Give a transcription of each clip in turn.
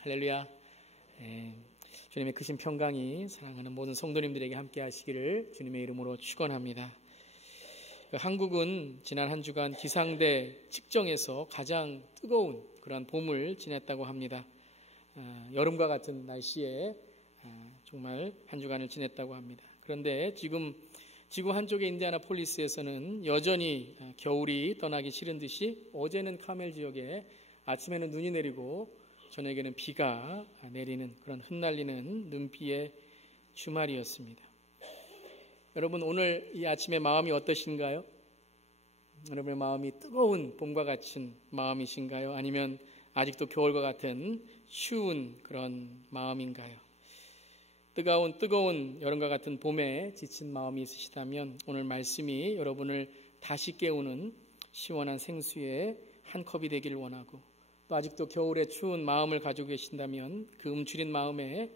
할렐루야. 주님의 크신 평강이 사랑하는 모든 성도님들에게 함께 하시기를 주님의 이름으로 축원합니다. 한국은 지난 한 주간 기상대 측정에서 가장 뜨거운 그런 봄을 지냈다고 합니다. 여름과 같은 날씨에 정말 한 주간을 지냈다고 합니다. 그런데 지금 지구 한쪽의 인디애나폴리스에서는 여전히 겨울이 떠나기 싫은 듯이 어제는 카멜 지역에 아침에는 눈이 내리고 저녁에는 비가 내리는 그런 흩날리는 눈비의 주말이었습니다. 여러분, 오늘 이 아침에 마음이 어떠신가요? 여러분의 마음이 뜨거운 봄과 같은 마음이신가요? 아니면 아직도 겨울과 같은 추운 그런 마음인가요? 뜨거운 여름과 같은 봄에 지친 마음이 있으시다면 오늘 말씀이 여러분을 다시 깨우는 시원한 생수의 한 컵이 되기를 원하고, 또 아직도 겨울에 추운 마음을 가지고 계신다면 그 움츠린 마음에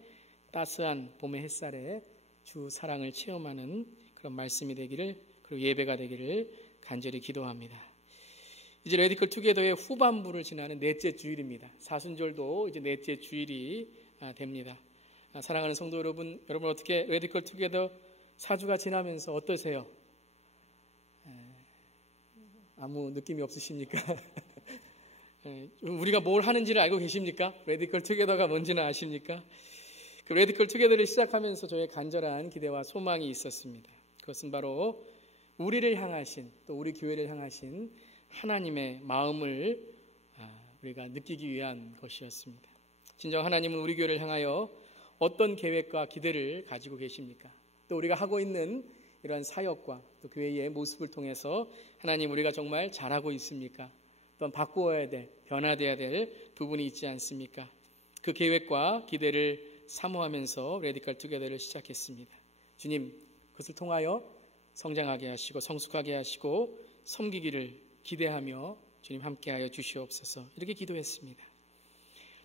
따스한 봄의 햇살에 주 사랑을 체험하는 그런 말씀이 되기를, 그리고 예배가 되기를 간절히 기도합니다. 이제 레디컬 투게더의 후반부를 지나는 넷째 주일입니다. 사순절도 이제 넷째 주일이 됩니다. 사랑하는 성도 여러분 어떻게 레디컬 투게더 4주가 지나면서 어떠세요? 아무 느낌이 없으십니까? 우리가 뭘 하는지를 알고 계십니까? 레디컬 투게더가 뭔지는 아십니까? 그 레디컬 투게더를 시작하면서 저의 간절한 기대와 소망이 있었습니다. 그것은 바로 우리를 향하신, 또 우리 교회를 향하신 하나님의 마음을 우리가 느끼기 위한 것이었습니다. 진정 하나님은 우리 교회를 향하여 어떤 계획과 기대를 가지고 계십니까? 또 우리가 하고 있는 이러한 사역과 또 교회의 모습을 통해서 하나님, 우리가 정말 잘하고 있습니까? 또한 바꾸어야 될, 변화되어야 될 부분이 있지 않습니까? 그 계획과 기대를 사모하면서 레디컬 투게더를 시작했습니다. 주님, 그것을 통하여 성장하게 하시고 성숙하게 하시고 섬기기를 기대하며 주님 함께하여 주시옵소서, 이렇게 기도했습니다.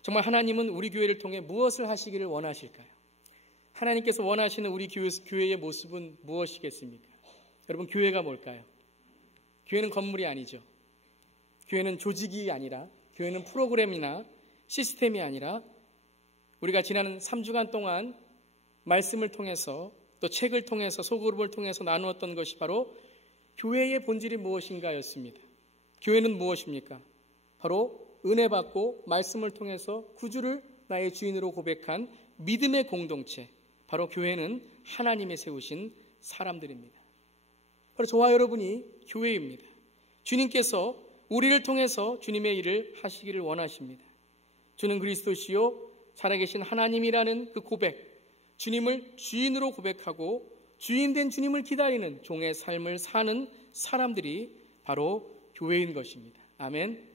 정말 하나님은 우리 교회를 통해 무엇을 하시기를 원하실까요? 하나님께서 원하시는 우리 교회의 모습은 무엇이겠습니까? 여러분, 교회가 뭘까요? 교회는 건물이 아니죠. 교회는 조직이 아니라, 교회는 프로그램이나 시스템이 아니라, 우리가 지난 3주간 동안 말씀을 통해서 또 책을 통해서 소그룹을 통해서 나누었던 것이 바로 교회의 본질이 무엇인가였습니다. 교회는 무엇입니까? 바로 은혜 받고 말씀을 통해서 구주를 나의 주인으로 고백한 믿음의 공동체, 바로 교회는 하나님이 세우신 사람들입니다. 바로 저와 여러분이 교회입니다. 주님께서 우리를 통해서 주님의 일을 하시기를 원하십니다. 주는 그리스도시요 살아계신 하나님이라는 그 고백, 주님을 주인으로 고백하고 주인된 주님을 기다리는 종의 삶을 사는 사람들이 바로 교회인 것입니다. 아멘.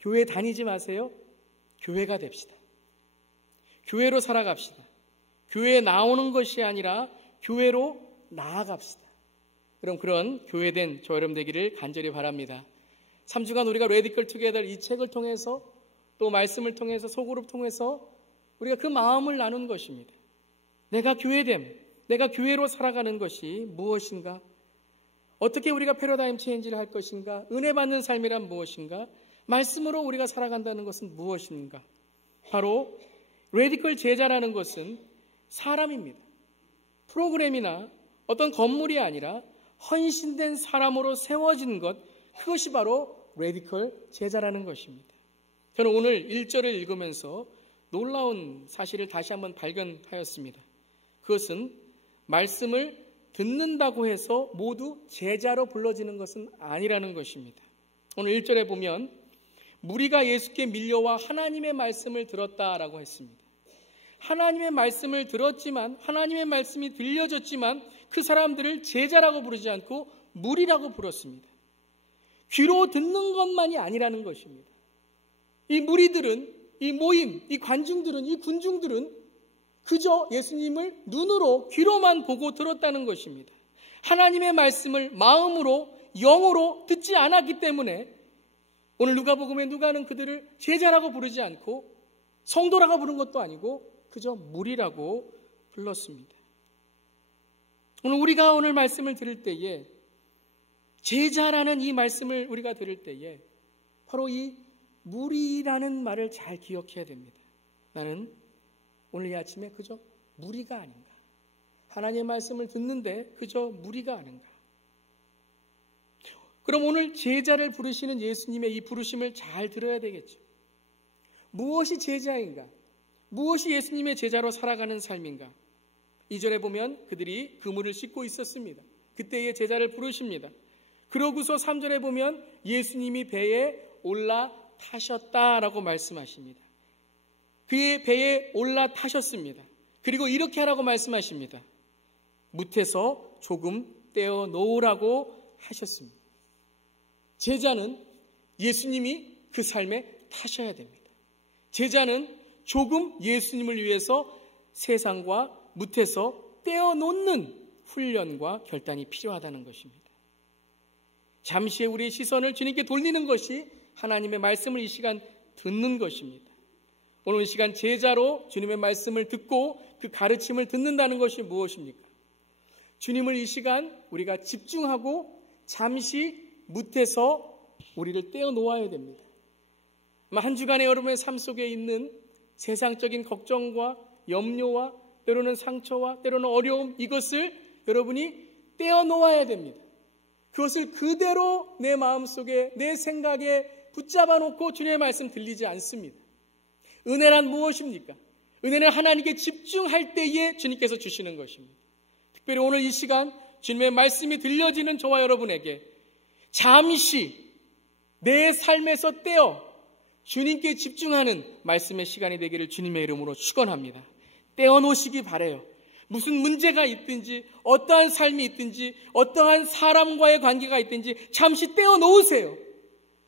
교회 다니지 마세요. 교회가 됩시다. 교회로 살아갑시다. 교회에 나오는 것이 아니라 교회로 나아갑시다. 그럼 그런 교회된 저 여러분 되기를 간절히 바랍니다. 3주간 우리가 레디컬 투게더 이 책을 통해서 또 말씀을 통해서 소그룹 통해서 우리가 그 마음을 나눈 것입니다. 내가 교회됨, 내가 교회로 살아가는 것이 무엇인가? 어떻게 우리가 패러다임 체인지를 할 것인가? 은혜 받는 삶이란 무엇인가? 말씀으로 우리가 살아간다는 것은 무엇인가? 바로 레디컬 제자라는 것은 사람입니다. 프로그램이나 어떤 건물이 아니라 헌신된 사람으로 세워진 것, 그것이 바로 레디컬 제자라는 것입니다. 저는 오늘 1절을 읽으면서 놀라운 사실을 다시 한번 발견하였습니다. 그것은 말씀을 듣는다고 해서 모두 제자로 불러지는 것은 아니라는 것입니다. 오늘 1절에 보면 무리가 예수께 밀려와 하나님의 말씀을 들었다라고 했습니다. 하나님의 말씀을 들었지만, 하나님의 말씀이 들려졌지만 그 사람들을 제자라고 부르지 않고 무리라고 불렀습니다. 귀로 듣는 것만이 아니라는 것입니다. 이 무리들은, 이 모임, 이 관중들은, 이 군중들은 그저 예수님을 눈으로, 귀로만 보고 들었다는 것입니다. 하나님의 말씀을 마음으로, 영으로 듣지 않았기 때문에 오늘 누가복음에 누가는 그들을 제자라고 부르지 않고 성도라고 부른 것도 아니고 그저 무리라고 불렀습니다. 우리가 오늘 말씀을 들을 때에, 제자라는 이 말씀을 우리가 들을 때에 바로 이 무리라는 말을 잘 기억해야 됩니다. 나는 오늘 이 아침에 그저 무리가 아닌가? 하나님의 말씀을 듣는데 그저 무리가 아닌가? 그럼 오늘 제자를 부르시는 예수님의 이 부르심을 잘 들어야 되겠죠. 무엇이 제자인가? 무엇이 예수님의 제자로 살아가는 삶인가? 2절에 보면 그들이 그물을 씻고 있었습니다. 그때의 제자를 부르십니다. 그러고서 3절에 보면 예수님이 배에 올라타셨다라고 말씀하십니다. 그의 배에 올라타셨습니다. 그리고 이렇게 하라고 말씀하십니다. 뭇에서 조금 떼어 놓으라고 하셨습니다. 제자는 예수님이 그 삶에 타셔야 됩니다. 제자는 조금 예수님을 위해서 세상과 뭇에서 떼어 놓는 훈련과 결단이 필요하다는 것입니다. 잠시의 우리의 시선을 주님께 돌리는 것이 하나님의 말씀을 이 시간 듣는 것입니다. 오늘 이 시간 제자로 주님의 말씀을 듣고 그 가르침을 듣는다는 것이 무엇입니까? 주님을 이 시간 우리가 집중하고 잠시 뭇에서 우리를 떼어 놓아야 됩니다. 한 주간의 여러분의 삶 속에 있는 세상적인 걱정과 염려와 때로는 상처와 때로는 어려움, 이것을 여러분이 떼어 놓아야 됩니다. 그것을 그대로 내 마음속에 내 생각에 붙잡아 놓고 주님의 말씀 들리지 않습니다. 은혜란 무엇입니까? 은혜는 하나님께 집중할 때에 주님께서 주시는 것입니다. 특별히 오늘 이 시간 주님의 말씀이 들려지는 저와 여러분에게 잠시 내 삶에서 떼어 주님께 집중하는 말씀의 시간이 되기를 주님의 이름으로 축원합니다. 떼어놓으시기 바라요. 무슨 문제가 있든지 어떠한 삶이 있든지 어떠한 사람과의 관계가 있든지 잠시 떼어놓으세요.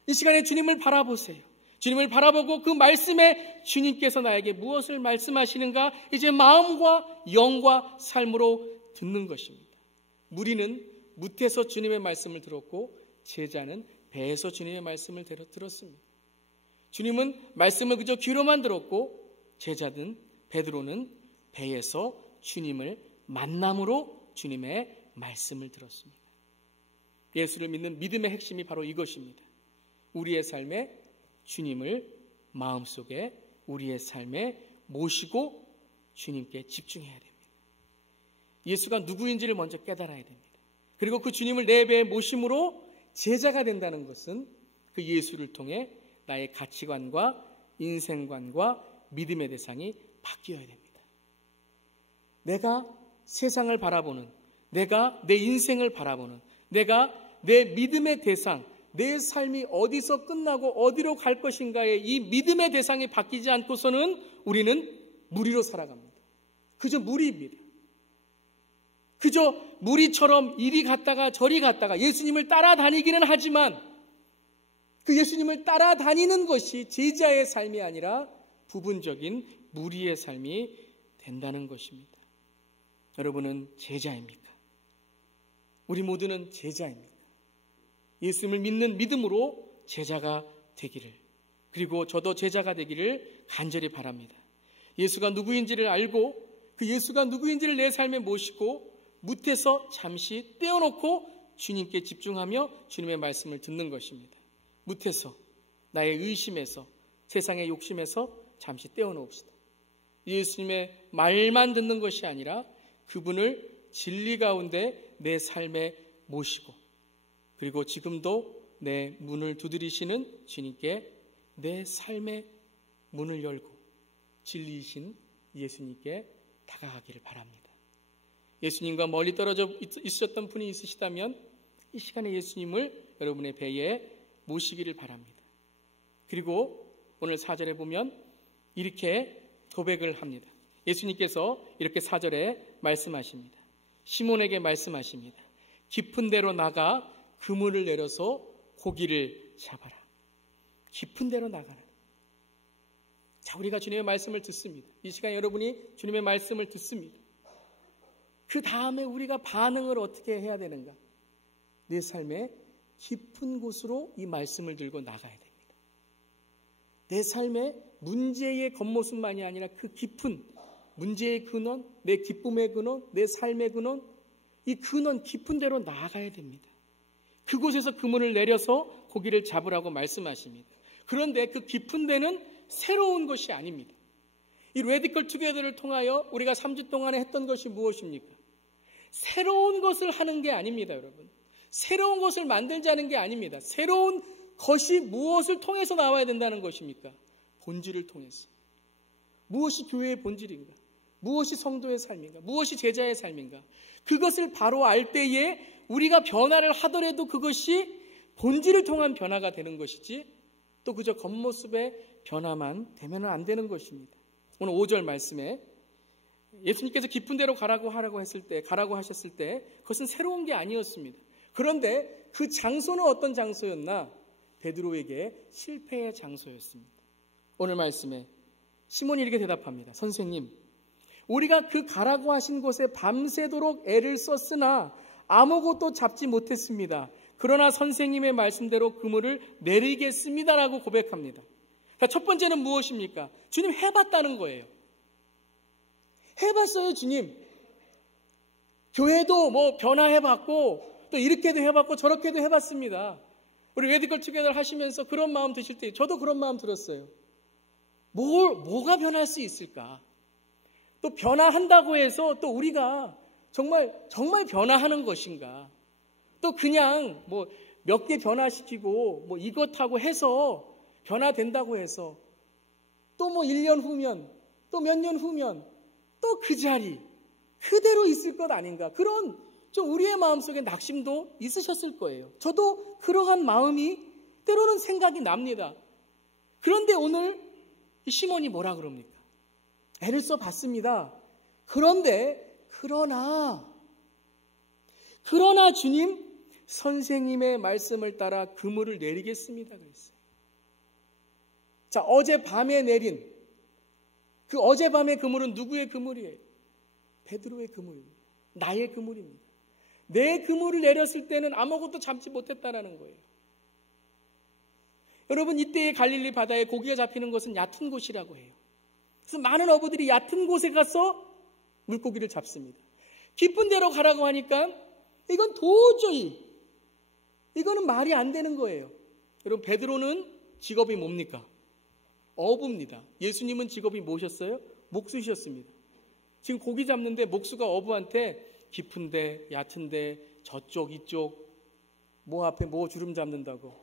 이 시간에 주님을 바라보세요. 주님을 바라보고 그 말씀에 주님께서 나에게 무엇을 말씀하시는가 이제 마음과 영과 삶으로 듣는 것입니다. 무리는 뭇에서 주님의 말씀을 들었고 제자는 배에서 주님의 말씀을 들었습니다. 주님은 말씀을 그저 귀로만 들었고 제자든 베드로는 배에서 주님을 만남으로 주님의 말씀을 들었습니다. 예수를 믿는 믿음의 핵심이 바로 이것입니다. 우리의 삶에 주님을 마음속에 우리의 삶에 모시고 주님께 집중해야 됩니다. 예수가 누구인지를 먼저 깨달아야 됩니다. 그리고 그 주님을 내 배에 모심으로 제자가 된다는 것은 그 예수를 통해 나의 가치관과 인생관과 믿음의 대상이 바뀌어야 됩니다. 내가 세상을 바라보는, 내가 내 인생을 바라보는, 내가 내 믿음의 대상, 내 삶이 어디서 끝나고 어디로 갈 것인가의 이 믿음의 대상이 바뀌지 않고서는 우리는 무리로 살아갑니다. 그저 무리입니다. 그저 무리처럼 이리 갔다가 저리 갔다가 예수님을 따라다니기는 하지만 그 예수님을 따라다니는 것이 제자의 삶이 아니라 부분적인 무리의 삶이 된다는 것입니다. 여러분은 제자입니까? 우리 모두는 제자입니다. 예수님을 믿는 믿음으로 제자가 되기를, 그리고 저도 제자가 되기를 간절히 바랍니다. 예수가 누구인지를 알고 그 예수가 누구인지를 내 삶에 모시고 뭇에서 잠시 떼어놓고 주님께 집중하며 주님의 말씀을 듣는 것입니다. 뭇에서, 나의 의심에서, 세상의 욕심에서 잠시 떼어놓읍시다. 예수님의 말만 듣는 것이 아니라 그분을 진리 가운데 내 삶에 모시고, 그리고 지금도 내 문을 두드리시는 주님께 내 삶의 문을 열고 진리이신 예수님께 다가가기를 바랍니다. 예수님과 멀리 떨어져 있었던 분이 있으시다면 이 시간에 예수님을 여러분의 배에 모시기를 바랍니다. 그리고 오늘 4절에 보면 이렇게 고백을 합니다. 예수님께서 이렇게 4절에 말씀하십니다. 시몬에게 말씀하십니다. 깊은 데로 나가 그물을 내려서 고기를 잡아라. 깊은 데로 나가라. 자, 우리가 주님의 말씀을 듣습니다. 이 시간 여러분이 주님의 말씀을 듣습니다. 그 다음에 우리가 반응을 어떻게 해야 되는가? 내 삶의 깊은 곳으로 이 말씀을 들고 나가야 됩니다. 내 삶의 문제의 겉모습만이 아니라 그 깊은 문제의 근원, 내 기쁨의 근원, 내 삶의 근원, 이 근원 깊은 데로 나아가야 됩니다. 그곳에서 그물을 내려서 고기를 잡으라고 말씀하십니다. 그런데 그 깊은 데는 새로운 것이 아닙니다. 이 레디컬 투게더를 통하여 우리가 3주 동안에 했던 것이 무엇입니까? 새로운 것을 하는 게 아닙니다, 여러분. 새로운 것을 만들자는 게 아닙니다. 새로운 것이 무엇을 통해서 나와야 된다는 것입니까? 본질을 통해서. 무엇이 교회의 본질인가? 무엇이 성도의 삶인가? 무엇이 제자의 삶인가? 그것을 바로 알 때에 우리가 변화를 하더라도 그것이 본질을 통한 변화가 되는 것이지 또 그저 겉모습의 변화만 되면 안 되는 것입니다. 오늘 5절 말씀에 예수님께서 깊은 데로 가라고 하셨을 때 그것은 새로운 게 아니었습니다. 그런데 그 장소는 어떤 장소였나? 베드로에게 실패의 장소였습니다. 오늘 말씀에 시몬이 이렇게 대답합니다. 선생님, 우리가 그 가라고 하신 곳에 밤새도록 애를 썼으나 아무것도 잡지 못했습니다. 그러나 선생님의 말씀대로 그물을 내리겠습니다라고 고백합니다. 그러니까 첫 번째는 무엇입니까? 주님 해봤다는 거예요. 해봤어요, 주님. 교회도 뭐 변화해봤고 또 이렇게도 해봤고 저렇게도 해봤습니다. 우리 레디컬 투게더 하시면서 그런 마음 드실 때 저도 그런 마음 들었어요. 뭐가 변할 수 있을까? 또 변화한다고 해서 또 우리가 정말 변화하는 것인가? 또 그냥 뭐 몇 개 변화시키고 뭐 이것하고 해서 변화된다고 해서 또 뭐 1년 후면 또 몇 년 후면 또 그 자리 그대로 있을 것 아닌가? 그런 좀 우리의 마음속에 낙심도 있으셨을 거예요. 저도 그러한 마음이 때로는 생각이 납니다. 그런데 오늘 시몬이 뭐라 그럽니까? 애를 써봤습니다. 그러나 주님 선생님의 말씀을 따라 그물을 내리겠습니다. 그랬어요. 자, 어젯밤에 내린 그 어젯밤의 그물은 누구의 그물이에요? 베드로의 그물입니다. 나의 그물입니다. 내 그물을 내렸을 때는 아무것도 잡지 못했다라는 거예요. 여러분, 이때의 갈릴리 바다에 고기가 잡히는 것은 얕은 곳이라고 해요. 그래서 많은 어부들이 얕은 곳에 가서 물고기를 잡습니다. 깊은 데로 가라고 하니까 이건 도저히 이거는 말이 안 되는 거예요. 여러분, 베드로는 직업이 뭡니까? 어부입니다. 예수님은 직업이 뭐셨어요? 목수셨습니다. 지금 고기 잡는데 목수가 어부한테 깊은데 얕은데 저쪽 이쪽 뭐 앞에 뭐 주름 잡는다고.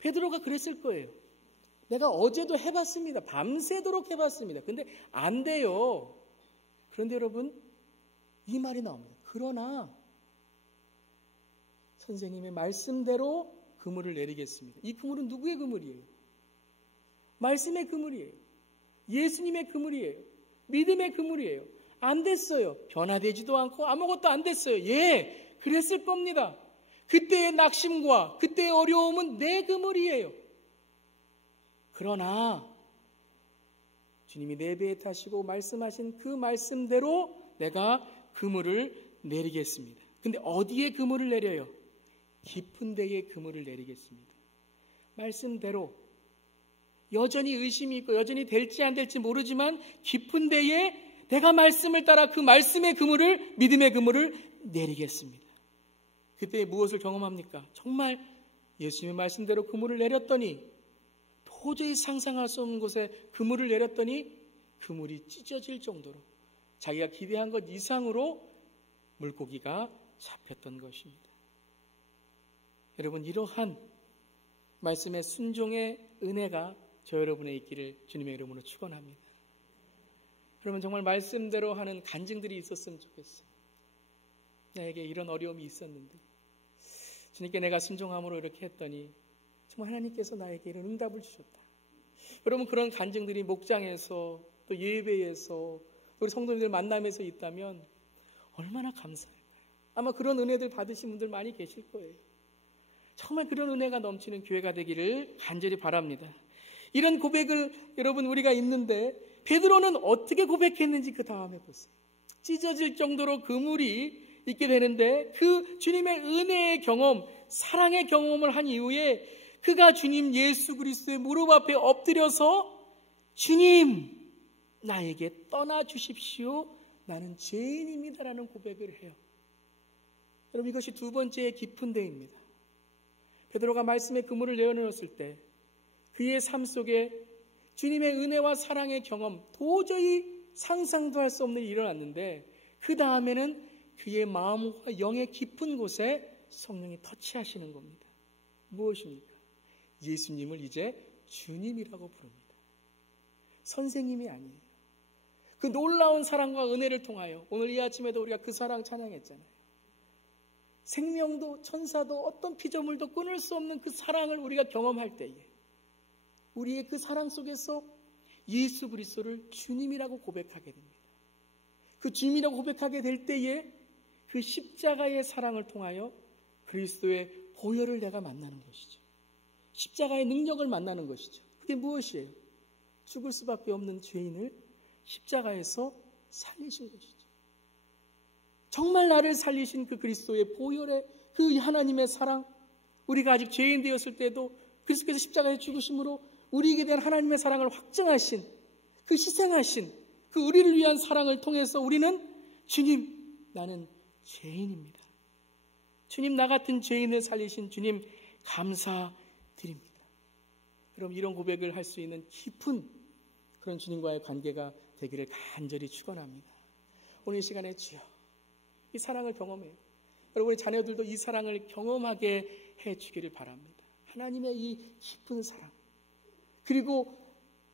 베드로가 그랬을 거예요. 내가 어제도 해봤습니다. 밤새도록 해봤습니다. 근데 안 돼요. 그런데 여러분, 이 말이 나옵니다. 그러나 선생님의 말씀대로 그물을 내리겠습니다. 이 그물은 누구의 그물이에요? 말씀의 그물이에요. 예수님의 그물이에요. 믿음의 그물이에요. 안 됐어요. 변화되지도 않고 아무것도 안 됐어요. 예, 그랬을 겁니다. 그때의 낙심과 그때의 어려움은 내 그물이에요. 그러나 주님이 내 배에 타시고 말씀하신 그 말씀대로 내가 그물을 내리겠습니다. 근데 어디에 그물을 내려요? 깊은 데에 그물을 내리겠습니다. 말씀대로 여전히 의심이 있고 여전히 될지 안 될지 모르지만 깊은 데에 내가 말씀을 따라 그 말씀의 그물을, 믿음의 그물을 내리겠습니다. 그때 무엇을 경험합니까? 정말 예수님의 말씀대로 그물을 내렸더니 도저히 상상할 수 없는 곳에 그물을 내렸더니 그물이 찢어질 정도로 자기가 기대한 것 이상으로 물고기가 잡혔던 것입니다. 여러분, 이러한 말씀의 순종의 은혜가 저 여러분의 있기를 주님의 이름으로 축원합니다. 그러면 정말 말씀대로 하는 간증들이 있었으면 좋겠어요. 나에게 이런 어려움이 있었는데 주님께 내가 순종함으로 이렇게 했더니 정말 하나님께서 나에게 이런 응답을 주셨다. 여러분, 그런 간증들이 목장에서 또 예배에서 우리 성도님들 만남에서 있다면 얼마나 감사할까요? 아마 그런 은혜들 받으신 분들 많이 계실 거예요. 정말 그런 은혜가 넘치는 교회가 되기를 간절히 바랍니다. 이런 고백을 여러분 우리가 있는데 베드로는 어떻게 고백했는지 그 다음에 보세요. 찢어질 정도로 그물이 있게 되는데 그 주님의 은혜의 경험, 사랑의 경험을 한 이후에 그가 주님 예수 그리스도의 무릎 앞에 엎드려서 주님, 나에게 떠나 주십시오. 나는 죄인입니다라는 고백을 해요. 여러분, 이것이 두 번째의 깊은 데입니다. 베드로가 말씀의 그물을 내어놓았을 때 그의 삶 속에 주님의 은혜와 사랑의 경험, 도저히 상상도 할 수 없는 일이 일어났는데 그 다음에는 그의 마음과 영의 깊은 곳에 성령이 터치하시는 겁니다. 무엇입니까? 예수님을 이제 주님이라고 부릅니다. 선생님이 아니에요. 그 놀라운 사랑과 은혜를 통하여 오늘 이 아침에도 우리가 그 사랑 찬양했잖아요. 생명도 천사도 어떤 피조물도 끊을 수 없는 그 사랑을 우리가 경험할 때에 우리의 그 사랑 속에서 예수 그리스도를 주님이라고 고백하게 됩니다. 그 주님이라고 고백하게 될 때에 그 십자가의 사랑을 통하여 그리스도의 보혈을 내가 만나는 것이죠. 십자가의 능력을 만나는 것이죠. 그게 무엇이에요? 죽을 수밖에 없는 죄인을 십자가에서 살리신 것이죠. 정말 나를 살리신 그 그리스도의 보혈의 그 하나님의 사랑, 우리가 아직 죄인 되었을 때도 그리스도께서 십자가에 죽으심으로 우리에게 대한 하나님의 사랑을 확증하신 그 희생하신 그 우리를 위한 사랑을 통해서 우리는 주님, 나는 죄인입니다. 주님, 나 같은 죄인을 살리신 주님 감사드립니다. 여러분, 이런 고백을 할 수 있는 깊은 그런 주님과의 관계가 되기를 간절히 축원합니다. 오늘 이 시간에 주여 이 사랑을 경험해요. 여러분, 우리 자녀들도 이 사랑을 경험하게 해주기를 바랍니다. 하나님의 이 깊은 사랑, 그리고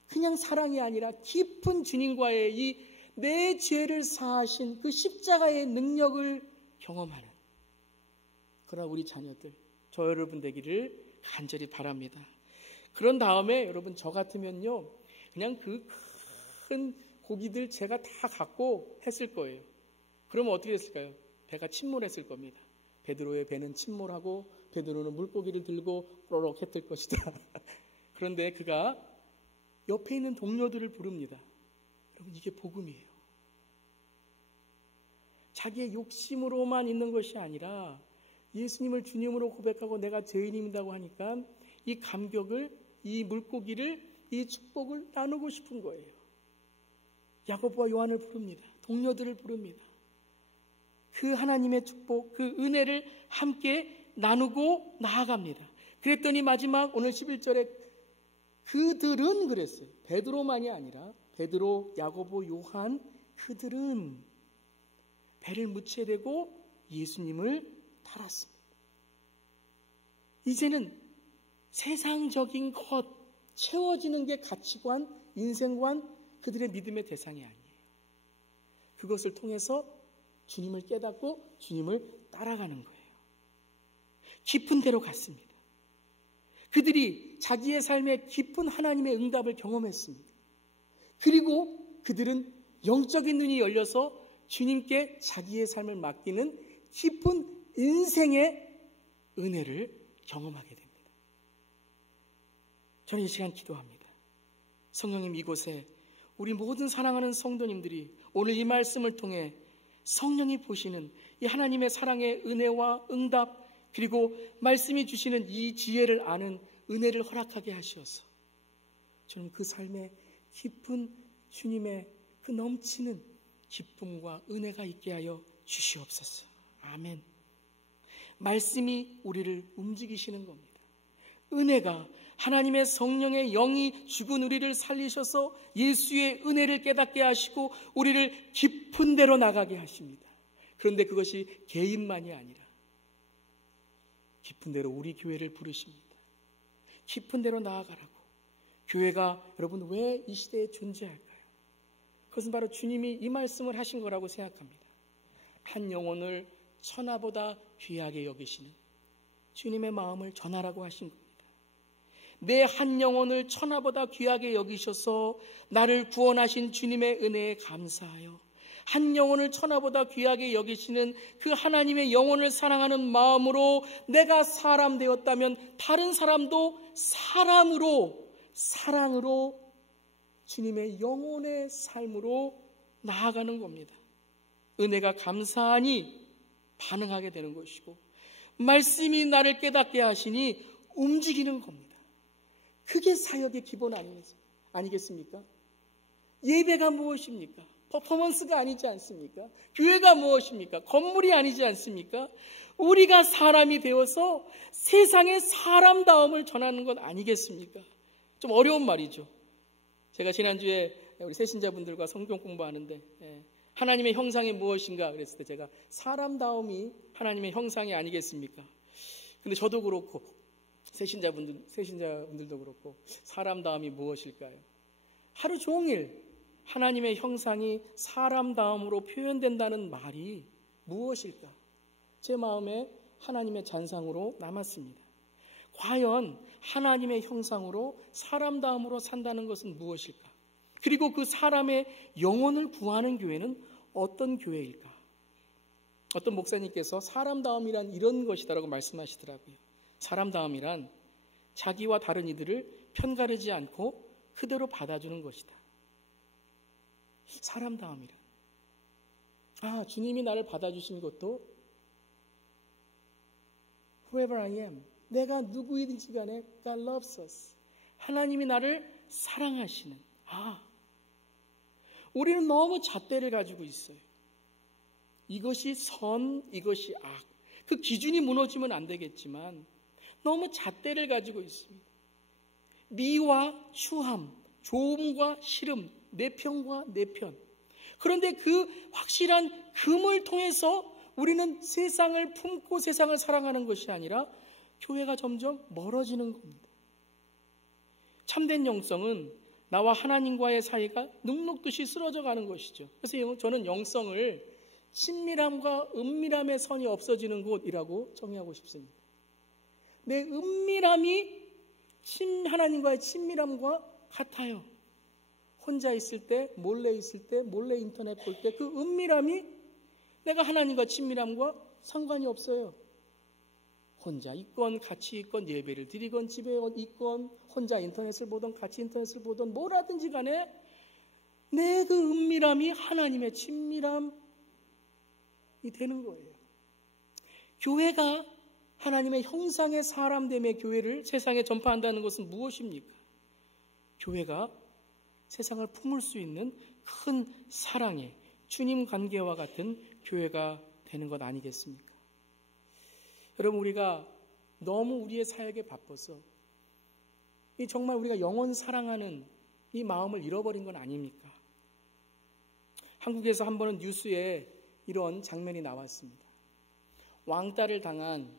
그냥 사랑이 아니라 깊은 주님과의 이 내 죄를 사하신 그 십자가의 능력을 경험하는 그러나 우리 자녀들, 저 여러분 되기를 간절히 바랍니다. 그런 다음에 여러분, 저 같으면요 그냥 그 큰 고기들 제가 다 갖고 했을 거예요. 그러면 어떻게 됐을까요? 배가 침몰했을 겁니다. 베드로의 배는 침몰하고 베드로는 물고기를 들고 꼬르륵 했을 것이다. 그런데 그가 옆에 있는 동료들을 부릅니다. 여러분, 이게 복음이에요. 자기의 욕심으로만 있는 것이 아니라 예수님을 주님으로 고백하고 내가 죄인입니다고 하니까 이 감격을, 이 물고기를, 이 축복을 나누고 싶은 거예요. 야고보와 요한을 부릅니다. 동료들을 부릅니다. 그 하나님의 축복, 그 은혜를 함께 나누고 나아갑니다. 그랬더니 마지막 오늘 11절에 그들은 그랬어요. 베드로만이 아니라 베드로, 야고보, 요한, 그들은 배를 무채되고 예수님을 따랐습니다. 이제는 세상적인 것, 채워지는 게 가치관, 인생관, 그들의 믿음의 대상이 아니에요. 그것을 통해서 주님을 깨닫고 주님을 따라가는 거예요. 깊은 데로 갔습니다. 그들이 자기의 삶에 깊은 하나님의 응답을 경험했습니다. 그리고 그들은 영적인 눈이 열려서 주님께 자기의 삶을 맡기는 깊은 인생의 은혜를 경험하게 됩니다. 저는 이 시간 기도합니다. 성령님, 이곳에 우리 모든 사랑하는 성도님들이 오늘 이 말씀을 통해 성령이 보시는 이 하나님의 사랑의 은혜와 응답, 그리고 말씀이 주시는 이 지혜를 아는 은혜를 허락하게 하시어서 저는 그 삶에 깊은 주님의 그 넘치는 기쁨과 은혜가 있게 하여 주시옵소서. 아멘. 말씀이 우리를 움직이시는 겁니다. 은혜가 하나님의 성령의 영이 죽은 우리를 살리셔서 예수의 은혜를 깨닫게 하시고 우리를 깊은 데로 나가게 하십니다. 그런데 그것이 개인만이 아니라 깊은 데로 우리 교회를 부르십니다. 깊은 데로 나아가라고. 교회가 여러분 왜 이 시대에 존재할까요? 그것은 바로 주님이 이 말씀을 하신 거라고 생각합니다. 한 영혼을 천하보다 귀하게 여기시는 주님의 마음을 전하라고 하신 겁니다. 내 한 영혼을 천하보다 귀하게 여기셔서 나를 구원하신 주님의 은혜에 감사하여 한 영혼을 천하보다 귀하게 여기시는 그 하나님의 영혼을 사랑하는 마음으로 내가 사람 되었다면 다른 사람도 사랑으로 주님의 영혼의 삶으로 나아가는 겁니다. 은혜가 감사하니 반응하게 되는 것이고 말씀이 나를 깨닫게 하시니 움직이는 겁니다. 그게 사역의 기본 아니겠습니까? 예배가 무엇입니까? 퍼포먼스가 아니지 않습니까? 교회가 무엇입니까? 건물이 아니지 않습니까? 우리가 사람이 되어서 세상의 사람다움을 전하는 것 아니겠습니까? 좀 어려운 말이죠. 제가 지난주에 우리 새신자분들과 성경 공부하는데 하나님의 형상이 무엇인가 그랬을 때 제가 사람다움이 하나님의 형상이 아니겠습니까? 근데 저도 그렇고 새신자분들도 그렇고 사람다움이 무엇일까요? 하루 종일 하나님의 형상이 사람다움으로 표현된다는 말이 무엇일까? 제 마음에 하나님의 잔상으로 남았습니다. 과연 하나님의 형상으로 사람다움으로 산다는 것은 무엇일까? 그리고 그 사람의 영혼을 구하는 교회는 어떤 교회일까? 어떤 목사님께서 사람다움이란 이런 것이다라고 말씀하시더라고요. 사람다움이란 자기와 다른 이들을 편가르지 않고 그대로 받아주는 것이다. 사람다움이란 주님이 나를 받아주신 것도 whoever I am, 내가 누구이든지 간에 God loves us. 하나님이 나를 사랑하시는. 우리는 너무 잣대를 가지고 있어요. 이것이 선, 이것이 악. 그 기준이 무너지면 안 되겠지만 너무 잣대를 가지고 있습니다. 미와 추함, 좋음과 싫음, 내 편과 내 편. 그런데 그 확실한 금을 통해서 우리는 세상을 품고 세상을 사랑하는 것이 아니라 교회가 점점 멀어지는 겁니다. 참된 영성은 나와 하나님과의 사이가 눅눅듯이 쓰러져 가는 것이죠. 그래서 저는 영성을 친밀함과 은밀함의 선이 없어지는 곳이라고 정의하고 싶습니다. 내 은밀함이 하나님과의 친밀함과 같아요. 혼자 있을 때, 몰래 있을 때, 몰래 인터넷 볼 때 그 은밀함이 내가 하나님과 친밀함과 상관이 없어요. 혼자 있건 같이 있건 예배를 드리건 집에 있건 혼자 인터넷을 보던 같이 인터넷을 보던 뭐라든지 간에 내 그 은밀함이 하나님의 친밀함이 되는 거예요. 교회가 하나님의 형상의 사람됨의 교회를 세상에 전파한다는 것은 무엇입니까? 교회가 세상을 품을 수 있는 큰 사랑의 주님 관계와 같은 교회가 되는 것 아니겠습니까? 여러분, 우리가 너무 우리의 사역에 바빠서 정말 우리가 영원 사랑하는 이 마음을 잃어버린 건 아닙니까? 한국에서 한 번은 뉴스에 이런 장면이 나왔습니다. 왕따를 당한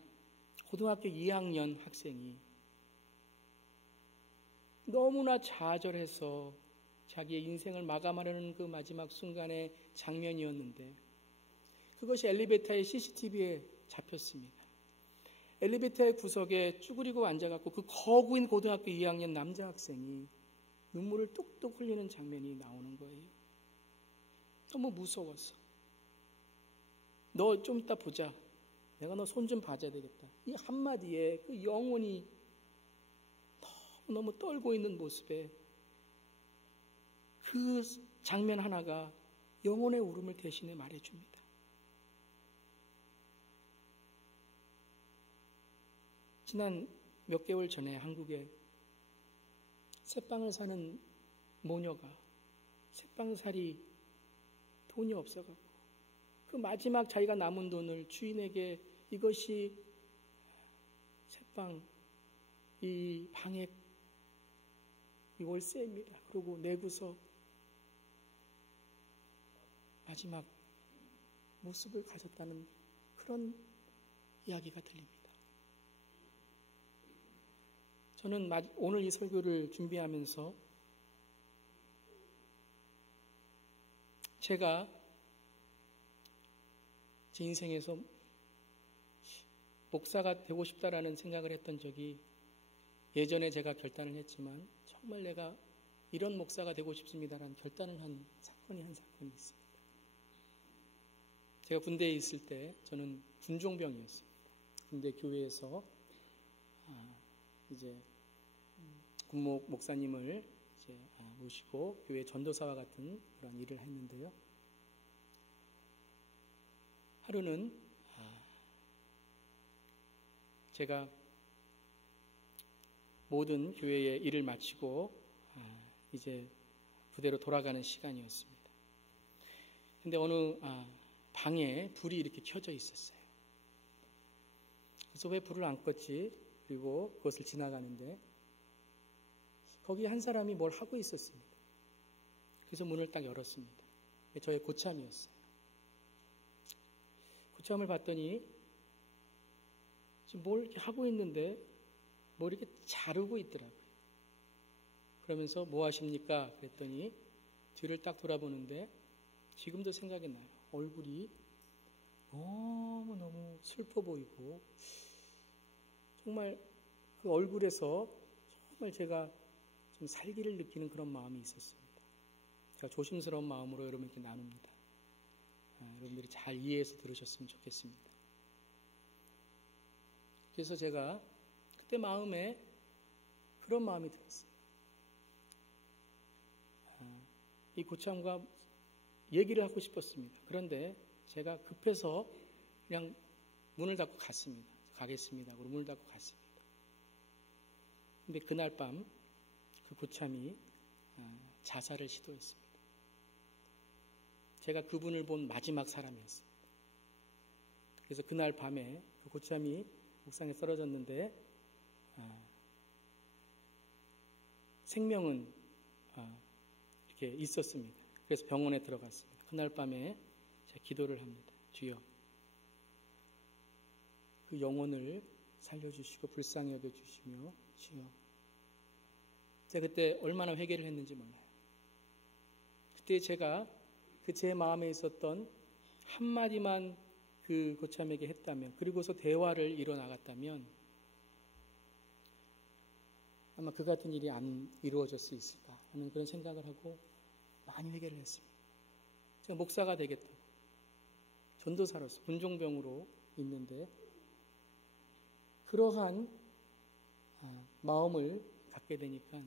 고등학교 2학년 학생이 너무나 좌절해서 자기의 인생을 마감하려는 그 마지막 순간의 장면이었는데 그것이 엘리베이터의 CCTV에 잡혔습니다. 엘리베이터의 구석에 쭈그리고 앉아갖고 그 거구인 고등학교 2학년 남자 학생이 눈물을 뚝뚝 흘리는 장면이 나오는 거예요. 너무 무서워서. 너 좀 이따 보자. 내가 너 손 좀 봐줘야 되겠다. 이 한마디에 그 영혼이 너무 떨고 있는 모습에 그 장면 하나가 영혼의 울음을 대신해 말해줍니다. 지난 몇 개월 전에 한국에 새빵을 사는 모녀가 새빵살이 돈이 없어가지고 그 마지막 자기가 남은 돈을 주인에게 이것이 새빵 이 방에 이 월세입니다. 그러고 내고서 마지막 모습을 가졌다는 그런 이야기가 들립니다. 저는 오늘 이 설교를 준비하면서 제가 제 인생에서 목사가 되고 싶다라는 생각을 했던 적이 예전에 제가 결단을 했지만 정말 내가 이런 목사가 되고 싶습니다라는 결단을 한 사건이 있습니다. 제가 군대에 있을 때 저는 군종병이었습니다. 군대 교회에서 이제 군목 목사님을 이제 모시고 교회 전도사와 같은 그런 일을 했는데요. 하루는 제가 모든 교회의 일을 마치고 이제 부대로 돌아가는 시간이었습니다. 근데 어느 방에 불이 이렇게 켜져 있었어요. 그래서 왜 불을 안 껐지? 그리고 그것을 지나가는데 거기 한 사람이 뭘 하고 있었습니다. 그래서 문을 딱 열었습니다. 저의 고참이었어요. 고참을 봤더니 지금 뭘 이렇게 하고 있는데 뭘 이렇게 자르고 있더라고요. 그러면서 뭐 하십니까? 그랬더니 뒤를 딱 돌아보는데 지금도 생각이 나요. 얼굴이 너무너무 슬퍼 보이고 정말 그 얼굴에서 정말 제가 좀 살기를 느끼는 그런 마음이 있었습니다. 제가 조심스러운 마음으로 여러분께 나눕니다. 여러분들이 잘 이해해서 들으셨으면 좋겠습니다. 그래서 제가 그때 마음에 그런 마음이 들었어요. 이 고참과 얘기를 하고 싶었습니다. 그런데 제가 급해서 그냥 문을 닫고 갔습니다. 가겠습니다. 그리고 문을 닫고 갔습니다. 근데 그날 밤 그 고참이 자살을 시도했습니다. 제가 그분을 본 마지막 사람이었습니다. 그래서 그날 밤에 그 고참이 옥상에 쓰러졌는데 생명은 이렇게 있었습니다. 그래서 병원에 들어갔습니다. 그날 밤에 제가 기도를 합니다. 주여, 그 영혼을 살려주시고 불쌍히 여겨주시며 주여. 제가 그때 얼마나 회개를 했는지 몰라요. 그때 제가 그 제 마음에 있었던 한마디만 그 고참에게 했다면, 그리고서 대화를 이뤄나갔다면 아마 그 같은 일이 안 이루어질 수 있을까 하는 그런 생각을 하고 많이 회개를 했습니다. 제가 목사가 되겠다고 전도사로서 분종병으로 있는데 그러한 마음을 갖게 되니까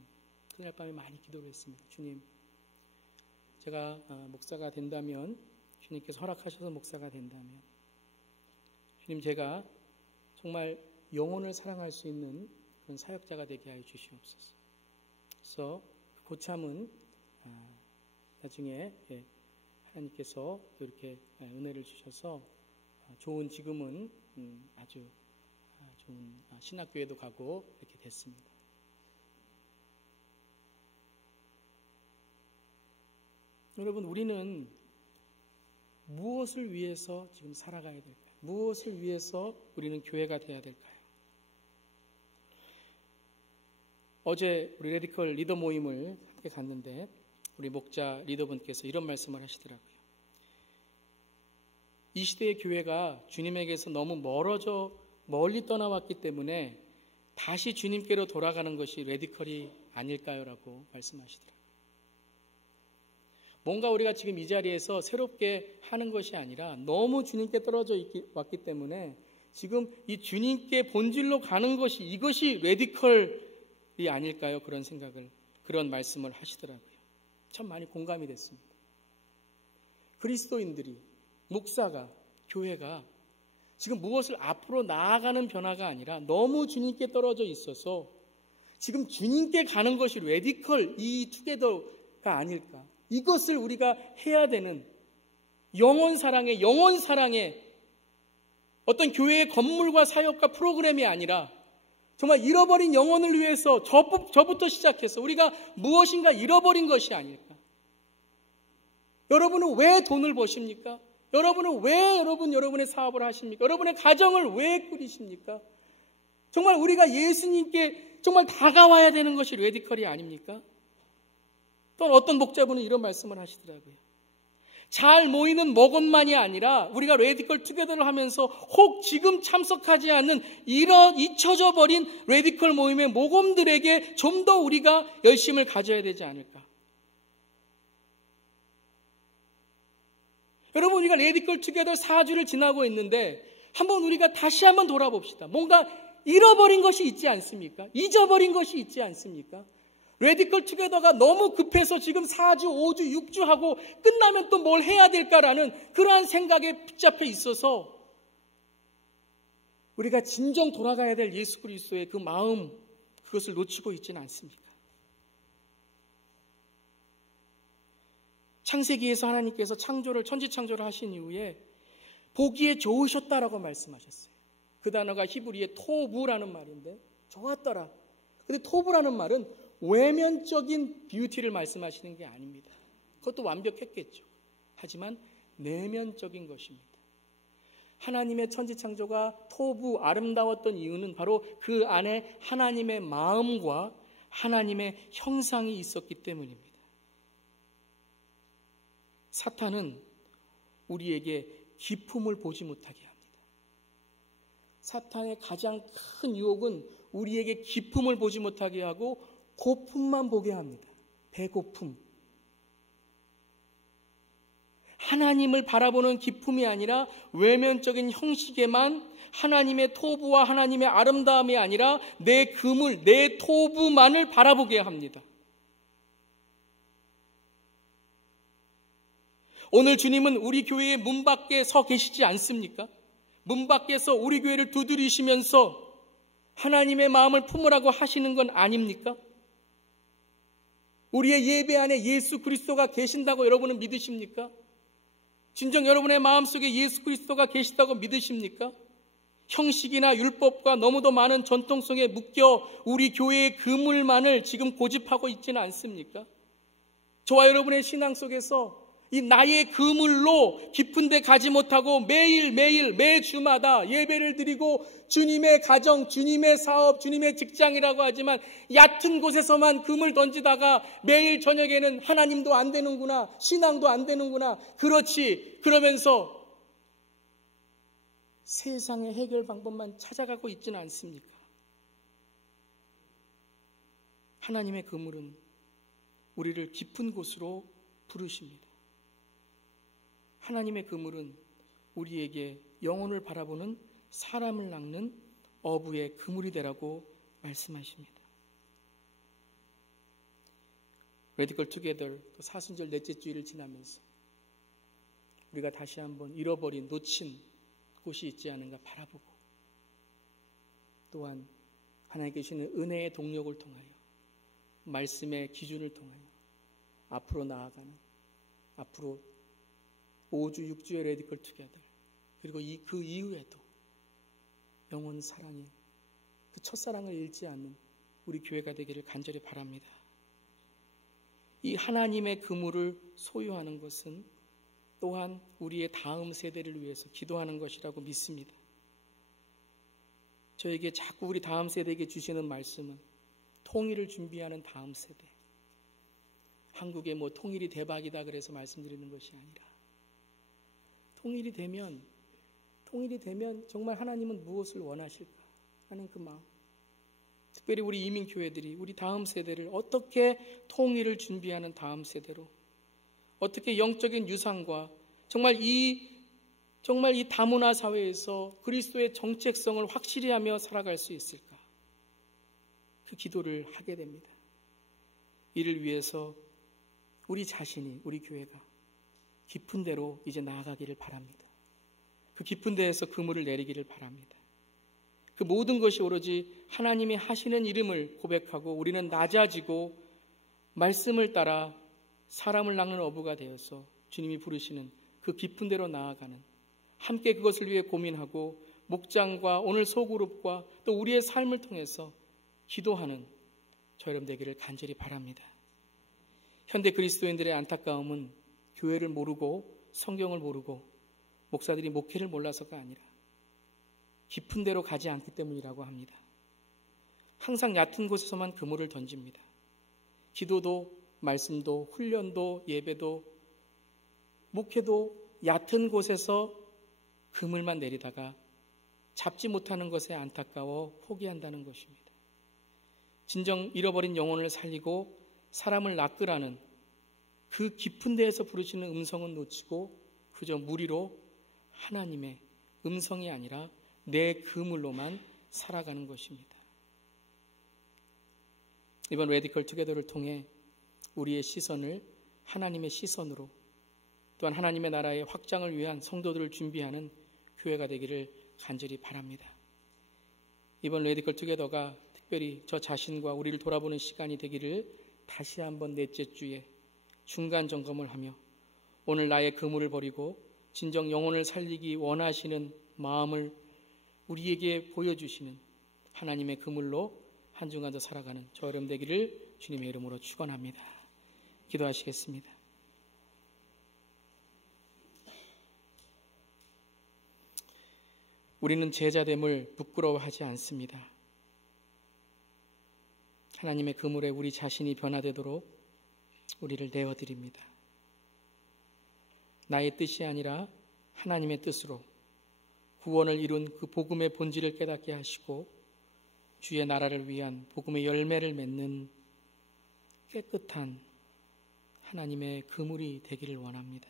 그날 밤에 많이 기도를 했습니다. 주님, 제가 목사가 된다면, 주님께서 허락하셔서 목사가 된다면, 주님, 제가 정말 영혼을 사랑할 수 있는 그런 사역자가 되게 하여 주시옵소서. 그래서 그 고참은 나중에 하나님께서 또 이렇게 은혜를 주셔서 좋은, 지금은 아주 좋은 신학교에도 가고 이렇게 됐습니다. 여러분, 우리는 무엇을 위해서 지금 살아가야 될까요? 무엇을 위해서 우리는 교회가 돼야 될까요? 어제 우리 레디컬 리더 모임을 함께 갔는데 우리 목자 리더분께서 이런 말씀을 하시더라고요. 이 시대의 교회가 주님에게서 너무 멀리 떠나왔기 때문에 다시 주님께로 돌아가는 것이 레디컬이 아닐까요? 라고 말씀하시더라고요. 뭔가 우리가 지금 이 자리에서 새롭게 하는 것이 아니라 너무 주님께 떨어져 왔기 때문에 지금 이 주님께 본질로 가는 것이, 이것이 레디컬이 아닐까요? 그런 말씀을 하시더라고요. 참 많이 공감이 됐습니다. 그리스도인들이, 목사가, 교회가 지금 무엇을 앞으로 나아가는 변화가 아니라 너무 주님께 떨어져 있어서 지금 주님께 가는 것이 레디컬 이 투게더가 아닐까. 이것을 우리가 해야 되는 영혼 사랑의 어떤 교회의 건물과 사역과 프로그램이 아니라 정말 잃어버린 영혼을 위해서 저부터 시작해서 우리가 무엇인가 잃어버린 것이 아닐까. 여러분은 왜 돈을 버십니까? 여러분은 왜 여러분의 사업을 하십니까? 여러분의 가정을 왜 꾸리십니까? 정말 우리가 예수님께 정말 다가와야 되는 것이 레디컬이 아닙니까? 또 어떤 목자분은 이런 말씀을 하시더라고요. 잘 모이는 모금만이 아니라 우리가 레디컬 투게더를 하면서 혹 지금 참석하지 않는 잊혀져 버린 레디컬 모임의 모금들에게 좀 더 우리가 열심을 가져야 되지 않을까. 여러분, 우리가 레디컬 투게더 4주를 지나고 있는데 우리가 다시 한번 돌아봅시다. 뭔가 잃어버린 것이 있지 않습니까? 잊어버린 것이 있지 않습니까? 레디컬 투게더가 너무 급해서 지금 4주, 5주, 6주 하고 끝나면 또 뭘 해야 될까라는 그러한 생각에 붙잡혀 있어서 우리가 진정 돌아가야 될 예수 그리스도의 그 마음, 그것을 놓치고 있지는 않습니까? 창세기에서 하나님께서 천지창조를 하신 이후에 보기에 좋으셨다라고 말씀하셨어요. 그 단어가 히브리의 토부라는 말인데 좋았더라. 근데 토부라는 말은 외면적인 뷰티를 말씀하시는 게 아닙니다. 그것도 완벽했겠죠. 하지만 내면적인 것입니다. 하나님의 천지창조가 토부 아름다웠던 이유는 바로 그 안에 하나님의 마음과 하나님의 형상이 있었기 때문입니다. 사탄은 우리에게 기품을 보지 못하게 합니다. 사탄의 가장 큰 유혹은 우리에게 기품을 보지 못하게 하고 고품만 보게 합니다. 배고픔. 하나님을 바라보는 기품이 아니라 외면적인 형식에만 하나님의 토부와 하나님의 아름다움이 아니라 내 그물, 내 토부만을 바라보게 합니다. 오늘 주님은 우리 교회의 문 밖에 서 계시지 않습니까? 문 밖에서 우리 교회를 두드리시면서 하나님의 마음을 품으라고 하시는 건 아닙니까? 우리의 예배 안에 예수 그리스도가 계신다고 여러분은 믿으십니까? 진정 여러분의 마음속에 예수 그리스도가 계시다고 믿으십니까? 형식이나 율법과 너무도 많은 전통 속에 묶여 우리 교회의 그물만을 지금 고집하고 있지는 않습니까? 저와 여러분의 신앙 속에서 이 나의 그물로 깊은 데 가지 못하고 매일매일 매주마다 예배를 드리고 주님의 가정, 주님의 사업, 주님의 직장이라고 하지만 얕은 곳에서만 그물 던지다가 매일 저녁에는 하나님도 안 되는구나, 신앙도 안 되는구나, 그렇지 그러면서 세상의 해결 방법만 찾아가고 있지는 않습니까? 하나님의 그물은 우리를 깊은 곳으로 부르십니다. 하나님의 그물은 우리에게 영혼을 바라보는 사람을 낚는 어부의 그물이 되라고 말씀하십니다. 레디컬 투게더 또 사순절 넷째 주일을 지나면서 우리가 다시 한번 잃어버린 놓친 곳이 있지 않은가 바라보고 또한 하나님께 주시는 은혜의 동력을 통하여 말씀의 기준을 통하여 앞으로 나아가는 앞으로 5주, 6주의 레디컬 투게더 그리고 그 이후에도 영혼 사랑이 그 첫사랑을 잃지 않는 우리 교회가 되기를 간절히 바랍니다. 이 하나님의 그물을 소유하는 것은 또한 우리의 다음 세대를 위해서 기도하는 것이라고 믿습니다. 저에게 자꾸 우리 다음 세대에게 주시는 말씀은 통일을 준비하는 다음 세대. 한국의 통일이 대박이다 그래서 말씀드리는 것이 아니라 통일이 되면 정말 하나님은 무엇을 원하실까 하는 그 마음. 특별히 우리 이민교회들이 우리 다음 세대를 어떻게 통일을 준비하는 다음 세대로 어떻게 영적인 유산과 정말 이 다문화 사회에서 그리스도의 정체성을 확실히 하며 살아갈 수 있을까? 그 기도를 하게 됩니다. 이를 위해서 우리 자신이, 우리 교회가 깊은 데로 이제 나아가기를 바랍니다. 그 깊은 데에서 그물을 내리기를 바랍니다. 그 모든 것이 오로지 하나님이 하시는 이름을 고백하고 우리는 낮아지고 말씀을 따라 사람을 낚는 어부가 되어서 주님이 부르시는 그 깊은 데로 나아가는 함께 그것을 위해 고민하고 목장과 오늘 소그룹과 또 우리의 삶을 통해서 기도하는 저 여러분 되기를 간절히 바랍니다. 현대 그리스도인들의 안타까움은 교회를 모르고 성경을 모르고 목사들이 목회를 몰라서가 아니라 깊은 데로 가지 않기 때문이라고 합니다. 항상 얕은 곳에서만 그물을 던집니다. 기도도 말씀도 훈련도 예배도 목회도 얕은 곳에서 그물만 내리다가 잡지 못하는 것에 안타까워 포기한다는 것입니다. 진정 잃어버린 영혼을 살리고 사람을 낚으라는 그 깊은 데에서 부르시는 음성은 놓치고 그저 무리로 하나님의 음성이 아니라 내 그물로만 살아가는 것입니다. 이번 레디컬 투게더를 통해 우리의 시선을 하나님의 시선으로 또한 하나님의 나라의 확장을 위한 성도들을 준비하는 교회가 되기를 간절히 바랍니다. 이번 레디컬 투게더가 특별히 저 자신과 우리를 돌아보는 시간이 되기를 다시 한번 넷째 주에 중간 점검을 하며 오늘 나의 그물을 버리고 진정 영혼을 살리기 원하시는 마음을 우리에게 보여주시는 하나님의 그물로 한 주간 더 살아가는 저 여러분 되기를 주님의 이름으로 축원합니다. 기도하시겠습니다. 우리는 제자됨을 부끄러워하지 않습니다. 하나님의 그물에 우리 자신이 변화되도록 우리를 내어드립니다. 나의 뜻이 아니라 하나님의 뜻으로 구원을 이룬 그 복음의 본질을 깨닫게 하시고 주의 나라를 위한 복음의 열매를 맺는 깨끗한 하나님의 그물이 되기를 원합니다.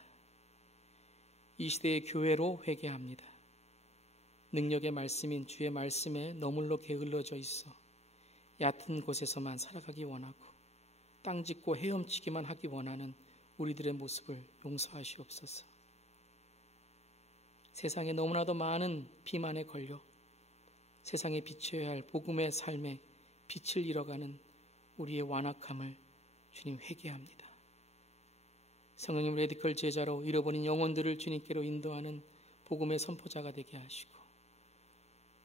이 시대의 교회로 회개합니다. 능력의 말씀인 주의 말씀에 너물로 게을러져 있어 얕은 곳에서만 살아가기 원하고 땅 짚고 헤엄치기만 하기 원하는 우리들의 모습을 용서하시옵소서. 세상에 너무나도 많은 비만에 걸려 세상에 비춰야 할 복음의 삶에 빛을 잃어가는 우리의 완악함을 주님 회개합니다. 성령님 레디컬 제자로 잃어버린 영혼들을 주님께로 인도하는 복음의 선포자가 되게 하시고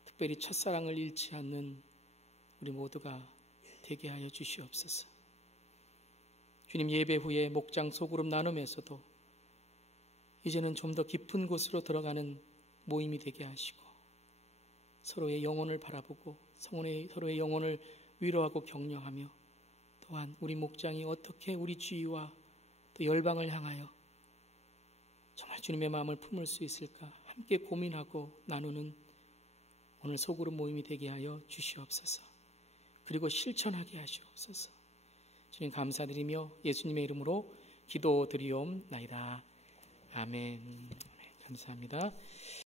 특별히 첫사랑을 잃지 않는 우리 모두가 되게 하여 주시옵소서. 주님 예배 후에 목장 소그룹 나눔에서도 이제는 좀 더 깊은 곳으로 들어가는 모임이 되게 하시고 서로의 영혼을 바라보고 서로의 영혼을 위로하고 격려하며 또한 우리 목장이 어떻게 우리 주위와 또 열방을 향하여 정말 주님의 마음을 품을 수 있을까 함께 고민하고 나누는 오늘 소그룹 모임이 되게 하여 주시옵소서. 그리고 실천하게 하시옵소서. 주님 감사드리며 예수님의 이름으로 기도드리옵나이다. 아멘. 감사합니다.